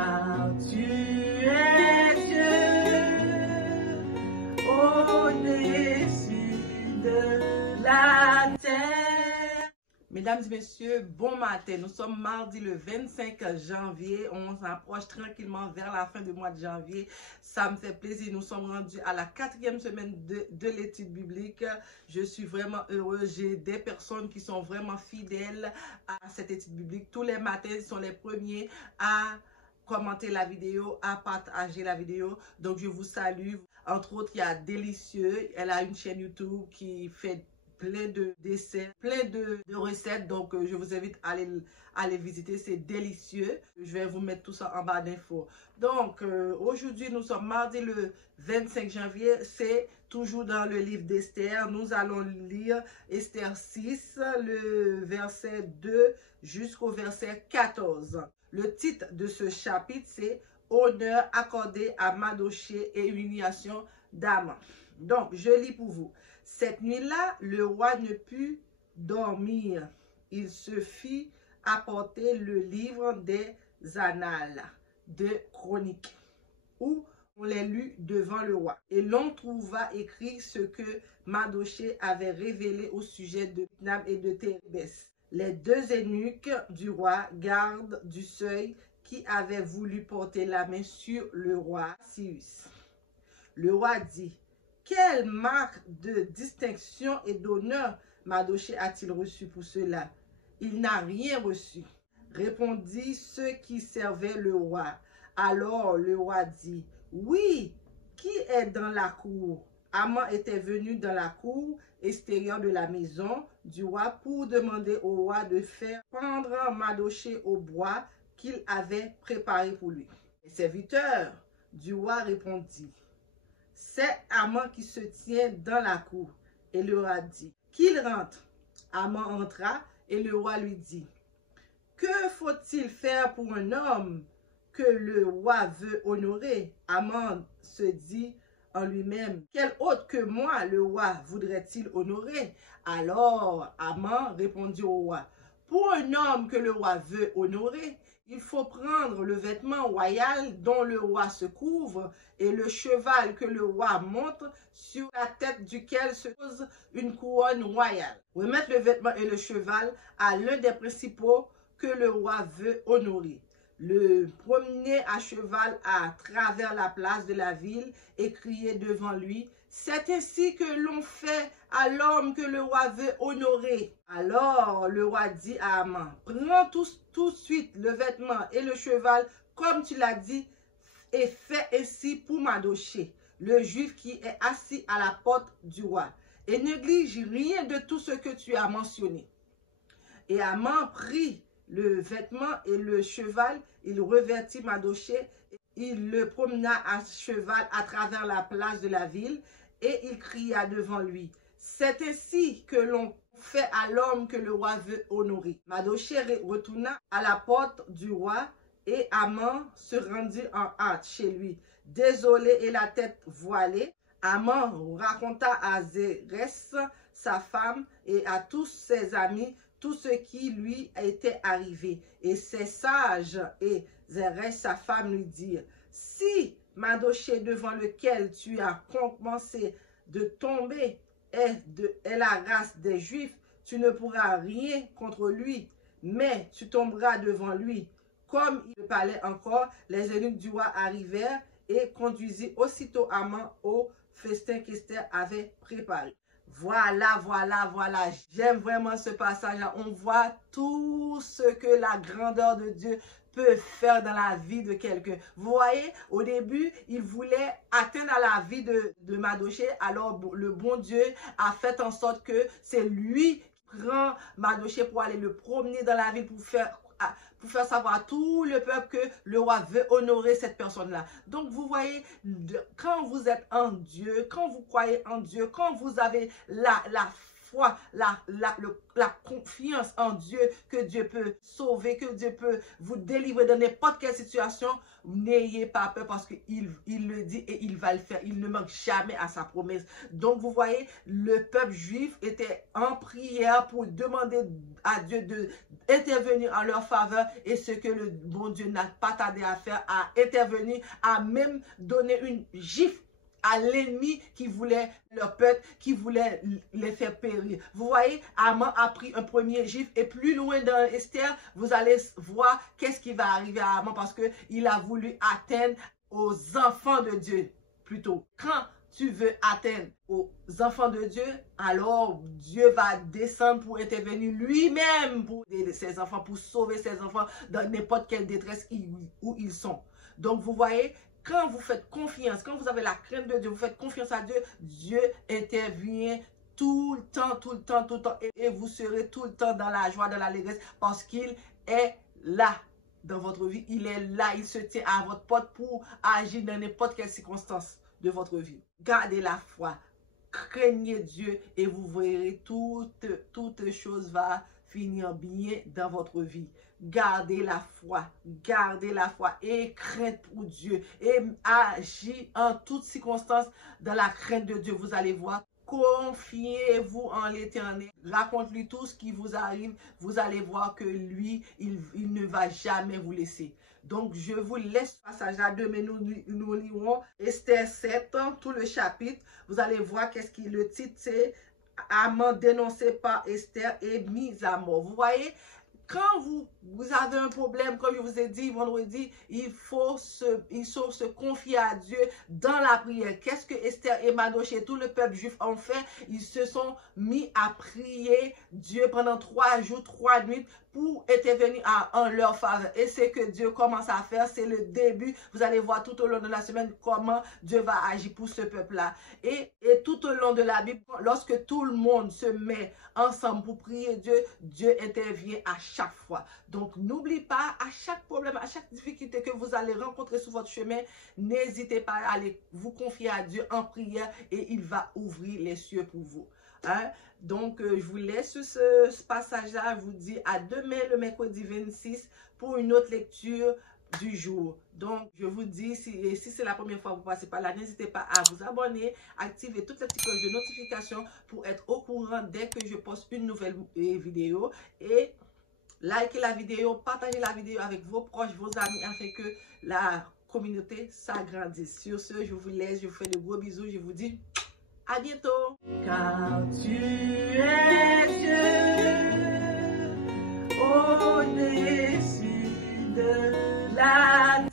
car tu es Dieu au-dessus de la terre. Mesdames et messieurs, bon matin. Nous sommes mardi le 25 janvier. On s'approche tranquillement vers la fin du mois de janvier. Ça me fait plaisir. Nous sommes rendus à la 4e semaine de l'étude biblique. Je suis vraiment heureuse. J'ai des personnes qui sont vraiment fidèles à cette étude biblique. Tous les matins, ils sont les premiers à commenter la vidéo, à partager la vidéo. Donc, je vous salue. Entre autres, il y a Délicieux. Elle a une chaîne YouTube qui fait plein de desserts, plein de recettes. Donc, je vous invite à aller visiter. C'est délicieux. Je vais vous mettre tout ça en barre d'infos. Donc, aujourd'hui, nous sommes mardi le 25 janvier. C'est toujours dans le livre d'Esther. Nous allons lire Esther 6, le verset 2 jusqu'au verset 14. Le titre de ce chapitre, c'est « Honneur accordé à Mardochée et humiliation d'Aman ». Donc, je lis pour vous. Cette nuit-là, le roi ne put dormir. Il se fit apporter le livre des annales de chroniques, où on les lut devant le roi. Et l'on trouva écrit ce que Mardochée avait révélé au sujet de Bigthan et de Térebès, les deux eunuques du roi, gardes du seuil, qui avaient voulu porter la main sur le roi Cyrus. Le roi dit: quelle marque de distinction et d'honneur Mardochée a-t-il reçu pour cela? Il n'a rien reçu, répondit ceux qui servaient le roi. Alors le roi dit: oui, qui est dans la cour? Aman était venu dans la cour extérieure de la maison du roi pour demander au roi de faire pendre Mardochée au bois qu'il avait préparé pour lui. Les serviteurs du roi répondirent: c'est Aman qui se tient dans la cour. Et le roi dit: qu'il rentre. Aman entra et le roi lui dit: que faut-il faire pour un homme que le roi veut honorer? Aman se dit en lui-même: quel autre que moi le roi voudrait-il honorer? Alors Aman répondit au roi: pour un homme que le roi veut honorer, il faut prendre le vêtement royal dont le roi se couvre et le cheval que le roi monte, sur la tête duquel se pose une couronne royale. Remettre le vêtement et le cheval à l'un des principaux que le roi veut honorer. Le promener à cheval à travers la place de la ville et crier devant lui: c'est ainsi que l'on fait à l'homme que le roi veut honorer. Alors le roi dit à Aman: prends tout de suite le vêtement et le cheval comme tu l'as dit, et fais ainsi pour Mardochée, le juif qui est assis à la porte du roi, et néglige rien de tout ce que tu as mentionné. Et Aman prit le vêtement et le cheval, il revêtit Mardochée, il le promena à cheval à travers la place de la ville, et il cria devant lui: c'est ainsi que l'on fait à l'homme que le roi veut honorer. Mardochée retourna à la porte du roi, et Aman se rendit en hâte chez lui, désolé et la tête voilée. Aman raconta à Zérès, sa femme, et à tous ses amis tout ce qui lui était arrivé. Et ses sages et Zérès, sa femme, lui dirent: si Mardochée devant lequel tu as commencé de tomber est la race des Juifs, tu ne pourras rien contre lui, mais tu tomberas devant lui. Comme il parlait encore, les eunuques du roi arrivèrent et conduisirent aussitôt Aman au festin qu'Esther avait préparé. Voilà. J'aime vraiment ce passage-là. On voit tout ce que la grandeur de Dieu peut faire dans la vie de quelqu'un. Vous voyez, au début, il voulait atteindre à la vie de Mardochée. Alors, le bon Dieu a fait en sorte que c'est lui qui prend Mardochée pour aller le promener dans la ville, pour faire savoir à tout le peuple que le roi veut honorer cette personne-là. Donc, vous voyez, quand vous êtes en Dieu, quand vous croyez en Dieu, quand vous avez la foi, la confiance en Dieu, que Dieu peut sauver, que Dieu peut vous délivrer de n'importe quelle situation, n'ayez pas peur parce qu'il le dit et il va le faire. Il ne manque jamais à sa promesse. Donc, vous voyez, le peuple juif était en prière pour demander à Dieu d'intervenir en leur faveur, et ce que le bon Dieu n'a pas tardé à faire, à intervenir, à même donner une gifle à l'ennemi qui voulait leur peuple, qui voulait les faire périr. Vous voyez, Haman a pris un premier gifle, et plus loin dans Esther, vous allez voir qu'est-ce qui va arriver à Haman, parce qu'il a voulu atteindre aux enfants de Dieu, plutôt. Quand tu veux atteindre aux enfants de Dieu, alors Dieu va descendre pour intervenir lui-même pour aider ses enfants, pour sauver ses enfants dans n'importe quelle détresse où ils sont. Donc, vous voyez, quand vous faites confiance, quand vous avez la crainte de Dieu, vous faites confiance à Dieu, Dieu intervient tout le temps, tout le temps, tout le temps. Et vous serez tout le temps dans la joie, dans l'allégresse, parce qu'il est là dans votre vie. Il est là, il se tient à votre porte pour agir dans n'importe quelle circonstance de votre vie. Gardez la foi, craignez Dieu, et vous verrez toute chose va finir bien dans votre vie. Gardez la foi et crainte pour Dieu, et agis en toutes circonstances dans la crainte de Dieu. Vous allez voir, confiez-vous en l'Éternel, raconte-lui tout ce qui vous arrive, vous allez voir que lui, il ne va jamais vous laisser. Donc, je vous laisse ce passage-là. Demain, nous lirons Esther 7, tout le chapitre. Vous allez voir qu'est-ce qui le titre, c'est Haman dénoncé par Esther et mis à mort. Vous voyez, quand vous avez un problème, comme je vous ai dit vendredi, il faut se confier à Dieu dans la prière. Qu'est-ce que Esther et Mardochée et tout le peuple juif ont fait? Ils se sont mis à prier Dieu pendant 3 jours, 3 nuits pour intervenir en leur faveur. Et ce que Dieu commence à faire, c'est le début. Vous allez voir tout au long de la semaine comment Dieu va agir pour ce peuple-là. Et tout au long de la Bible, lorsque tout le monde se met ensemble pour prier Dieu, Dieu intervient à chaque fois. Donc, n'oubliez pas, à chaque problème, à chaque difficulté que vous allez rencontrer sur votre chemin, n'hésitez pas à aller vous confier à Dieu en prière, et il va ouvrir les cieux pour vous. Hein? Donc, je vous laisse sur ce passage-là. Je vous dis à demain, le mercredi 26, pour une autre lecture du jour. Donc, je vous dis, si c'est la première fois que vous passez par là, n'hésitez pas à vous abonner, activer toutes les petites cloches de notification pour être au courant dès que je poste une nouvelle vidéo. Et likez la vidéo, partagez la vidéo avec vos proches, vos amis, afin que la communauté s'agrandisse. Sur ce, je vous laisse, je vous fais de gros bisous, je vous dis à bientôt. Car tu es Dieu au-dessus de la